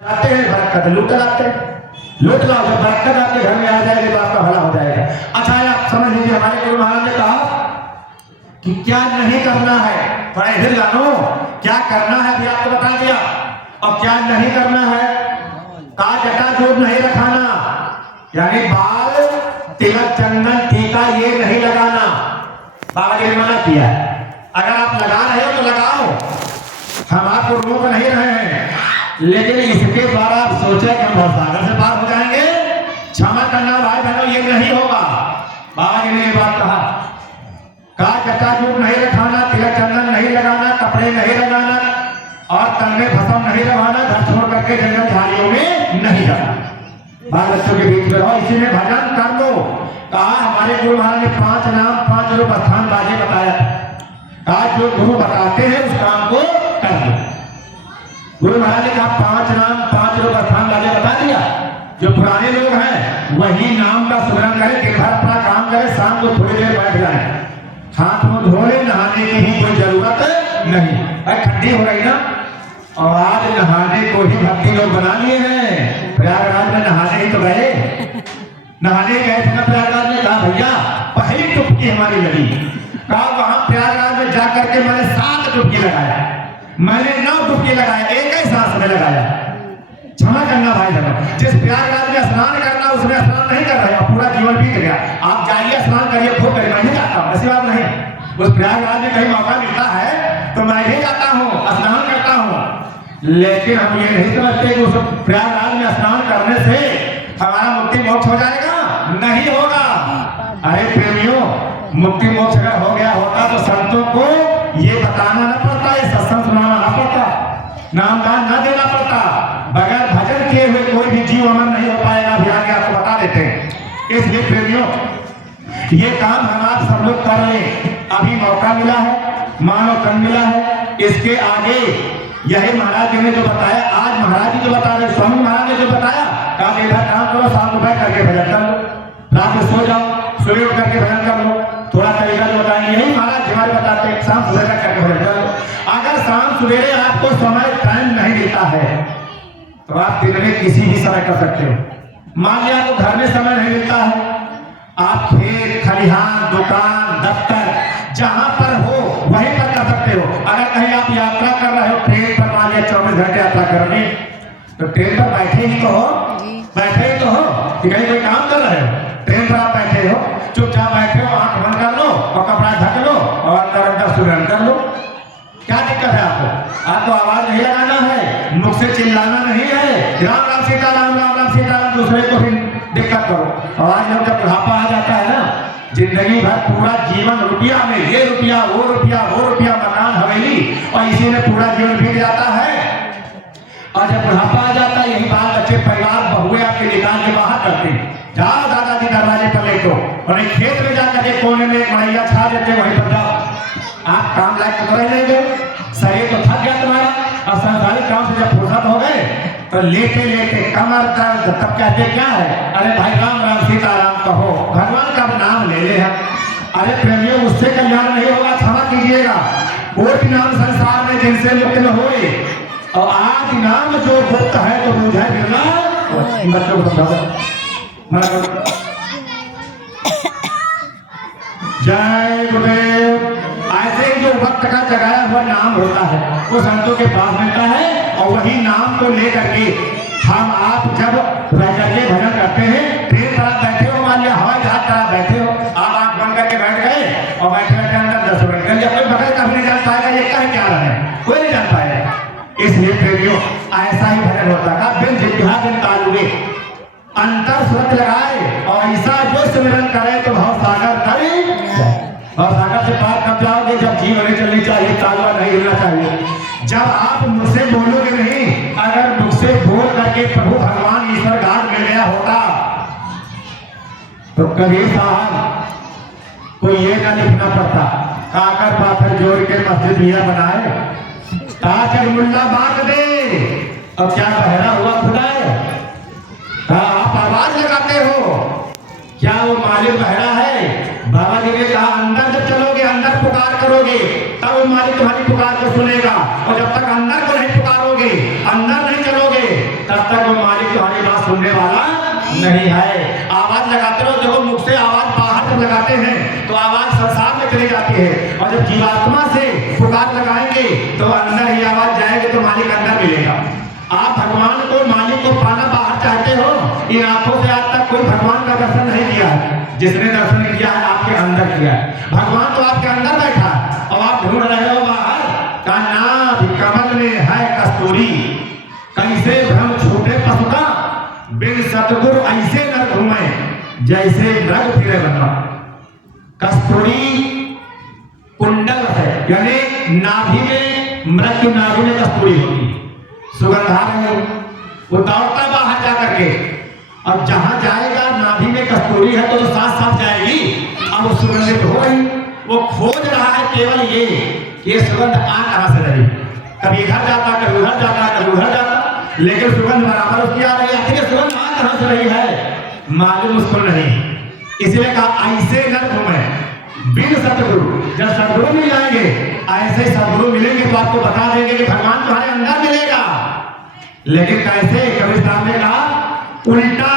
आते हैं बरकत लूट लाते लूट लाओ, जब बरकत आपके घर में आ जाएगी तो आपका भला हो जाएगा। अच्छा आप समझ लीजिए, हमारे गुरु महाराज ने कहा कि क्या नहीं करना है, थोड़ा इधर जानो, क्या करना है भी आपको बता दिया, और क्या नहीं करना है। कहा जटाजूट नहीं रखाना, यानी बाल तिलक चंदन टीका ये नहीं लगाना, बाबा जी ने मना किया। अगर आप लगा रहे हो तो लगाओ, हम आपको रोक नहीं रहे हैं, लेकिन इसके द्वारा आप सोचे कि हम भवसागर से पार हो जाएंगे। क्षमा करना भाई बहनों, ये नहीं होगा। बाबा जी ने ये बात कहा जटाजूट नहीं रखाना, तिलक चंदन नहीं लगाना, कपड़े नहीं लगाना और तन में भस्म नहीं लगाना, घर छोड़ करके जंगल झाड़ियों में नहीं जाना, बाल बच्चों के बीच में रहो, इसी में भजन कर लो। कहा हमारे गुरु महाराज ने 5 नाम 5 रूप स्थान बाजे बताया। कहा जो गुरु बताते हैं उस काम को कर दो। गुरु महाराज ने कहा 5 नाम 5 रूप स्थान बाजे बता दिया। जो पुराने लोग हैं वही नाम का स्मरण करें, दिन भर अपना काम करें, शाम को थोड़ी देर बैठ जाए, हाथ मुंह धोए, नहाने की ही कोई जरूरत नहीं। ठंडी हो रही ना, और आज नहाने को ही भक्ति लोग बना लिए हैं। प्रयागराज में नहाने ही तो गए, नहाने गए थे ना प्रयागराज में। कहा भैया पहली डुबकी हमारी लगी। कहा वहां प्रयागराज में जाकर के मैंने 7 डुबकी लगाया, मैंने 9 डुबकी लगाया, एक ही सांस में लगाया। क्षमा करना भाई बहनों, जिस प्रयागराज में स्नान करना उसमें स्नान नहीं कर रहे, पूरा जीवन बीत गया। आप जाइए स्नान करिए, खूब करिए, मैं नहीं जाता हूँ, ऐसी बात नहीं। उस प्रयागराज में कहीं मौका मिलता है तो मैं भी जाता हूँ, स्नान करता हूँ, लेकिन हम ये नहीं समझते कि उस प्रयागराज में स्नान करने से हमारा मुक्ति मोक्ष हो जाएगा, नहीं होगा। अरे प्रेमियों, मुक्ति मोक्ष अगर हो गया होता तो संतों को ये बताना न पड़ता, ये सत्संग सुनाना न पड़ता, नामदान न देना पड़ता। बगैर भजन किए हुए कोई भी जीव अमर नहीं हो पाएगा, अभी आगे आपको बता देते हैं। इसलिए प्रेमियों, ये काम हम आप सब लोग कर लें, अभी मौका मिला है, मानव कम मिला है। इसके आगे यही महाराज जी ने जो बताया, आज महाराज जी जो बता रहे, स्वामी महाराज ने जो बताया, कहा इधर काम करो, शाम को बैठ करके भजन कर लो, रात में सो जाओ, सुबह उठ करके भजन कर लो। थोड़ा तरीका जो बताएंगे यही महाराज जी हमारे बताते हैं, शाम सुबह करके भजन कर लो। अगर शाम सवेरे आपको समय टाइम नहीं मिलता है तो आप दिन में किसी भी समय कर सकते हो। मान लिया आपको घर में समय नहीं मिलता है, आप खेत खलिहान दुकान दफ्तर जहां पर हो वहीं पर कर सकते हो। अगर कहीं आप यात्रा कर रहे हो, ट्रेन पर मान लिया 24 घंटे यात्रा करनी, तो ट्रेन पर बैठे ही तो हो, बैठे ही तो हो कि कहीं कोई काम कर रहे हो, ट्रेन पर आप बैठे हो, चुपचाप बैठे हो, आंख बंद कर लो और कपड़ा ढक लो और अंदर सुरन कर लो। क्या दिक्कत है आपको? आपको आवाज नहीं लगाना है, मुख से चिल्लाना नहीं है, राम राम सीताराम राम राम सीताराम दूसरे को भी दिक्कत करो। और आज जब बुढ़ापा आ जाता है ना, जिंदगी भर पूरा जीवन रुपया में, ये रुपया वो रुपया वो रुपया, मकान हवेली, और इसी में पूरा जीवन बीत जाता है। और जब बुढ़ापा आ जाता है, यही बाल बच्चे परिवार बहुए आपके निकाल के बाहर करते हैं, जाओ दादाजी दरवाजे पर लेटो, और एक खेत में जाकर के कोने में मड़ैया छा देते, वहीं पर जाओ। आप काम लायक तो रह लेंगे, शरीर तो थक गया तुम्हारा, और संसारिक काम से जब फुर्सत हो गए तो लेटे लेटे कमर दर्द, तब कहते क्या है, अरे भाई राम राम सीताराम कहो, भगवान का नाम ले ले हम। अरे प्रेमियों, उससे कल्याण नहीं होगा, क्षमा कीजिएगा। कोई नाम संसार में जिनसे मुक्त न होए, और आज नाम जो गुप्त है तो बुझे बिरला। बच्चों को समझा जय गुरुदेव। ऐसे ही जो वक्त का जगाया हुआ नाम होता है वो संतों के पास मिलता है, और वही नाम को लेकर के हम आप जब रह करके भजन करते हैं, ट्रेन पर आप बैठे हो, मान लिया हवाई जहाज पर आप बैठे हो, आप आंख बंद करके बैठ गए और बैठे बैठे अंदर 10 मिनट कर लिया, कोई बगैर कभी नहीं जान पाएगा ये कहीं क्या रहा है, कोई नहीं जान पाएगा। इसलिए प्रेमियों, ऐसा ही भजन होता है, बिन जिज्ञा बिन तालुए, अंतर सुरत लगाए और ऐसा जो सिमरन करे तो भाव सागर करे, और सागर से पार कब जाओगे, जब जीव नहीं चलनी चाहिए, तालवा नहीं हिलना चाहिए। जब आप मुझसे बोलोगे नहीं, अगर मुझसे बोल करके प्रभु भगवान ईश्वर गाड मिल गया होता तो कभी साहब को ये ना लिखना पड़ता, काकर पाथर जोड़ के मस्जिद दिया बनाए, काकर मुल्ला बांट दे, और क्या बहरा हुआ खुदा है। आप आवाज लगाते हो, क्या वो मालिक बहरा है? बाबा जी ने कहा अंदर जब चलोगे, अंदर पुकार करोगे, तब वो मालिक तुम्हारी पुकार को सुनेगा, और जब तक अंदर को नहीं पुकारोगे, अंदर नहीं चलोगे, तब तक वो मालिक तुम्हारी बात सुनने वाला नहीं है। आवाज लगाते रहो, देखो मुख से आवाज बाहर जब लगाते हैं तो आवाज संसार में चली जाती है, और जब जीवात्मा से पुकार लगाएंगे तो अंदर ही आवाज जाएगी तो मालिक अंदर मिलेगा। आप भगवान को, मालिक को पाना बाहर चाहते हो, इन आंखों से आज तक कोई भगवान का दर्शन नहीं किया है। जिसने दर्शन किया है आपके अंदर किया है। भगवान तो आपके अंदर बैठा है और आप ढूंढ रहे हो बाहर। का नाभि कमल में है कस्तूरी, कैसे भ्रम छूटे पशु का, बिन सतगुरु ऐसे नर घूमे, जैसे मृग फिरे बनवा। कस्तूरी कुंडल है, यानी नाभि में, मृग की नाभि में कस्तूरी होगी, सुगंधार है, वो दौड़ता बाहर जाकर के, अब जहां जाएगा नाभि में कस्तूरी है तो साथ साथ जाएगी। अब वो सुगंधित हो गई, वो खोज रहा है केवल ये सुगंध आ कहां से रही। कभी इधर जाता, कभी उधर जाता, कभी उधर जाता, लेकिन सुगंध बराबर उसकी आ रही है। सुगंध आ कहां से रही है मालूम उसको नहीं, इसलिए कहा ऐसे न घूमे बिन सतगुरु। जब सतगुरु मिल जाएंगे, ऐसे सतगुरु मिलेंगे तो आपको बता देंगे कि भगवान तुम्हारे अंदर मिलेगा। लेकिन कैसे, कबीर साहब ने कहा उल्टा